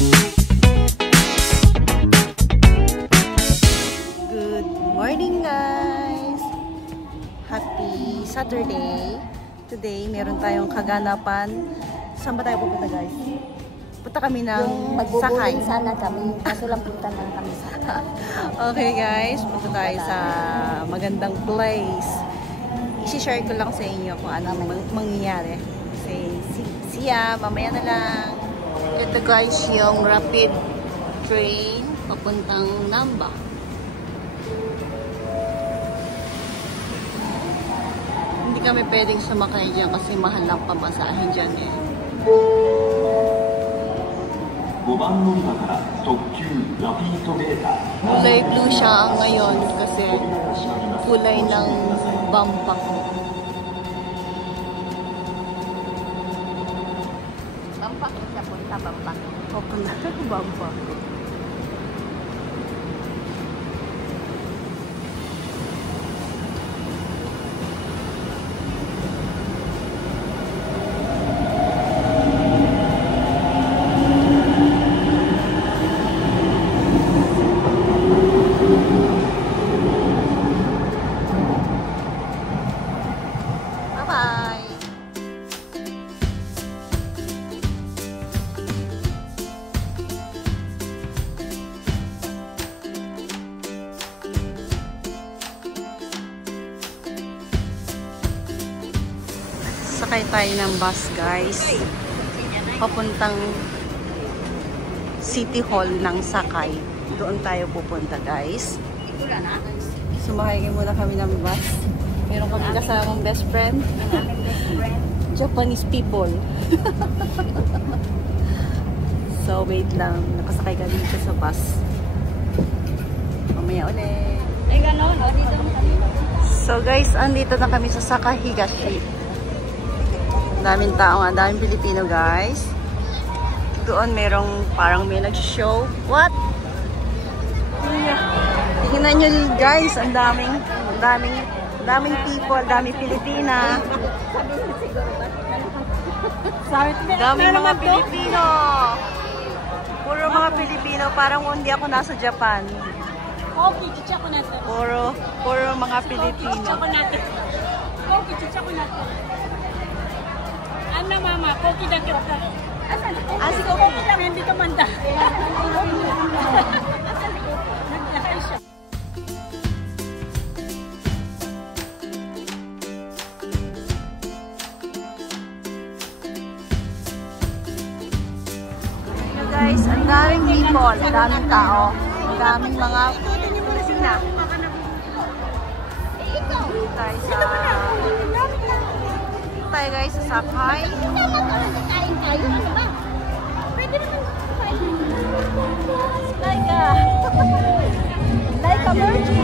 Good morning guys! Happy Saturday! Today, meron tayong kaganapan. Saan ba tayo pupunta guys? Punta kami ng sakay. Sana kami, kaso lang punta lang kami sa Okay guys, punta tayo sa magandang place. I-share ko lang sa inyo kung ano mangyayari. Siya, mamaya na lang. Ito guys, yung rapid train papuntang Namba. Hindi kami pwedeng sumakay dyan kasi mahal lang pamasahin dyan eh. Kulay blue siya ngayon kasi kulay ng Bampak. Bampak, isa punta Bampak. Papunta Bampak. Sakay tayo ng bus guys papuntang City Hall ng Sakay. Doon tayo pupunta guys. Sumakay muna kami ng bus. Meron kami kasamang best friend. Japanese people. So wait lang, nakasakay kami dito sa bus. Mamaya ulit. So guys, andito na kami sa Sakahigashi. Daming tao nga, daming Pilipino guys. Doon merong parang may nag-show. What? Tingnan nyo guys, ang daming people, daming Pilipina. Daming mga Pilipino. Puro mga Pilipino, parang hindi ako nasa Japan. Puro mga Pilipino. Ano mama, koki da ke wata. Si Koki lang hindi ka manda. So guys, ang daming people, ang daming tao, ang daming mga Pilipina. Tayo guys sa Sakay. Like a virgin.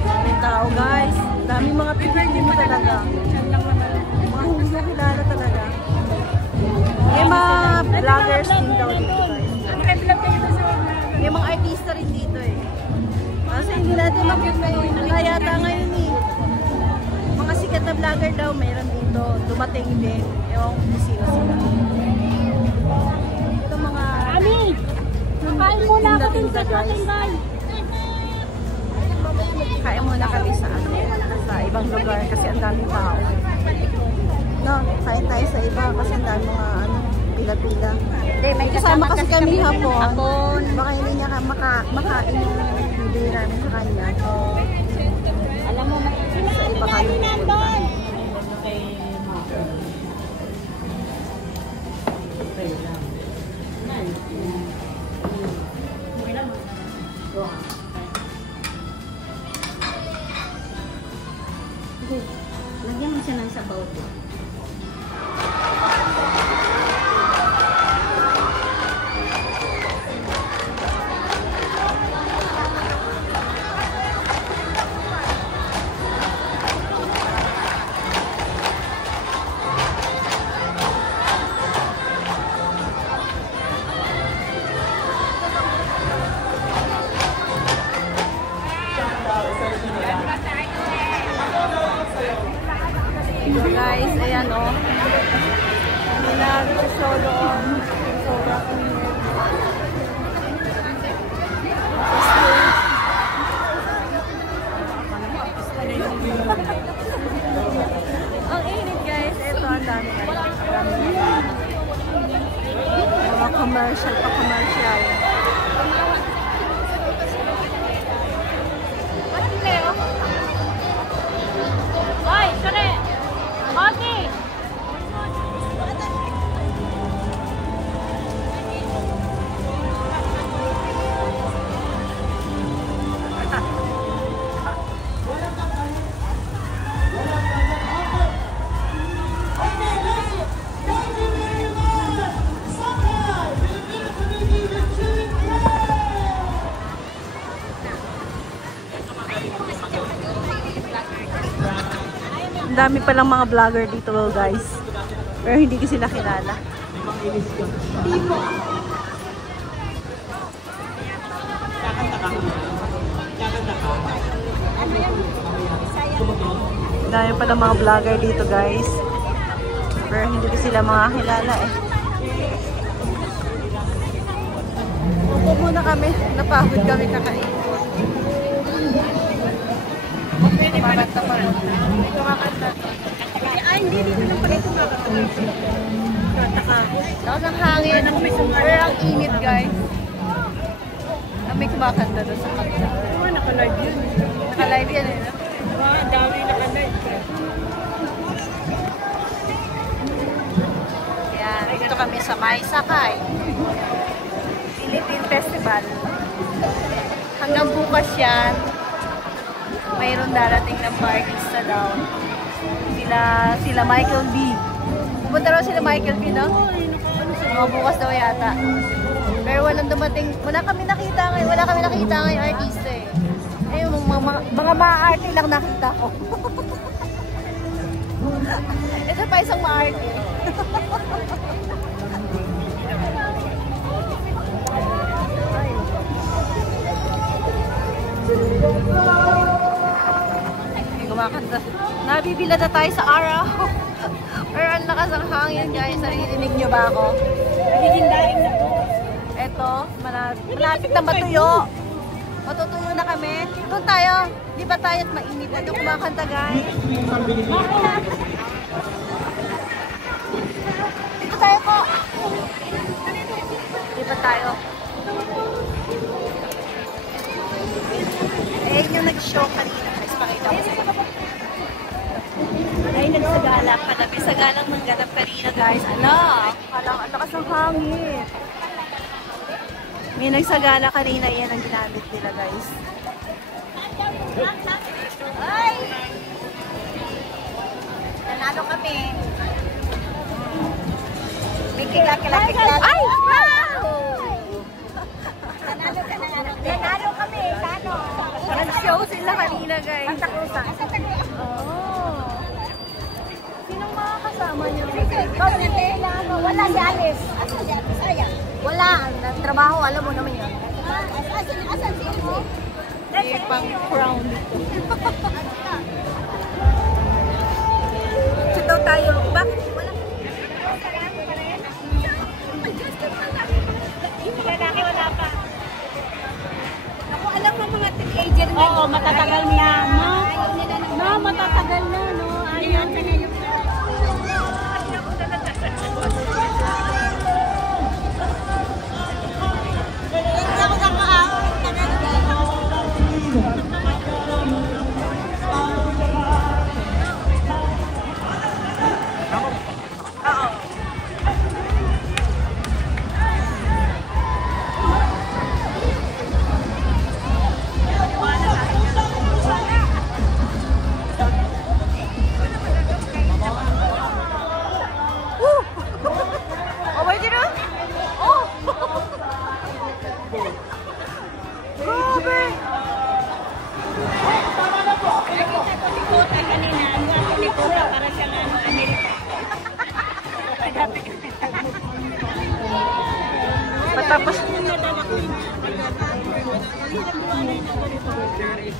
Daming tao guys. Daming mga Pilipino talaga. Mga hindi na kilala talaga. May mga vloggers din daw dito guys. May mga artista rin dito eh. Kasi hindi natin makita yun. Wala yata ngayon eh. Mga sikat na vlogger daw mayroon dito. Dumating din. Ewan kung sino sila. Ito mga... Ami! Kain muna ako din sa ating guys. Kain muna kami sa ibang lugar kasi ang daming tao. No, kain tayo sa iba kasi ang daming mga pila-pila. May kasama kasi kami hapon. Hapon. Baka hindi niya makain yung bibili namin sa kanya. Alam mo, Sa iba kami pupunta. lagyan mo siya ng sabaw. So guys, ayan o. Hindi na show doon. Sobrang init. Ang init guys. Ito ang dami. Mga commercial pa commercial. Hoy, sore! Mati! Ang dami palang mga vlogger dito guys. Pero hindi ko sila kilala. Ang dami palang mga vlogger dito guys. Pero hindi ko sila mga kilala eh. Upo muna kami. Napagod kami kakain. Kumakanta pa rin. Kumakanta. Ay, hindi dito lang pala kumakanta. Lakas ang hangin. Pero ang init guys. May kumakanta doon sa kanta. Naka-live yun. Naka-live yan eh. Ang dami naka-live. Yan. Dito kami sa May Sakay. Philippine Festival. Hanggang bukas yan. Mayroon darating ng artista daw. Sila Michael B. Pupunta raw sila Michael B, no? Mga bukas daw yata. Pero walang dumating. Wala kami nakita ngayon artista eh. Eh, mga maarte lang nakita ko. Ito pa isang maarte. Kumakanta. Nabibila na tayo sa araw. Pero ang lakas ng hangin guys. Narinig nyo ba ako? Nagiging daing na po. Eto, malapit na matuyo. Matutuyo na kami. Doon tayo. Di ba tayo at mainit? Ito kumakanta guys. Dito tayo po. Di ba tayo? Eh, yung nag-show kanina. Pakita ko sa'yo. Ay, nagsagala. Panabi sa galang ng ganap kanina, guys. Ang lakas ng hangin. May nagsagala kanina. Yan ang ginamit nila, guys. Ay! Nanalo kami. May kikla-kila-kikla. Ay! Nanalo kami. Sano? Nag-show sila kanina, guys. Santa Cruz. Oh. Sinong mga kasama niyo? Wala si Alice. Asan si Alice? Sayang. Wala. Trabaho, alam mo naman yun. Asan si Alice? May pang crown. Sito tayo. Bakit? Wala. Wala pa. Ako alam mo mga teenager na. Oo, matatagal niya, no? No, matatagal na, no? Ayun.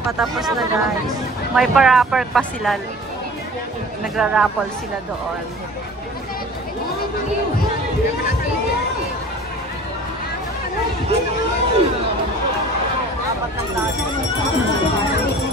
Patapos na guys. May pa-rapper pa sila. nagra-raffle sila doon. Apat ng tayo.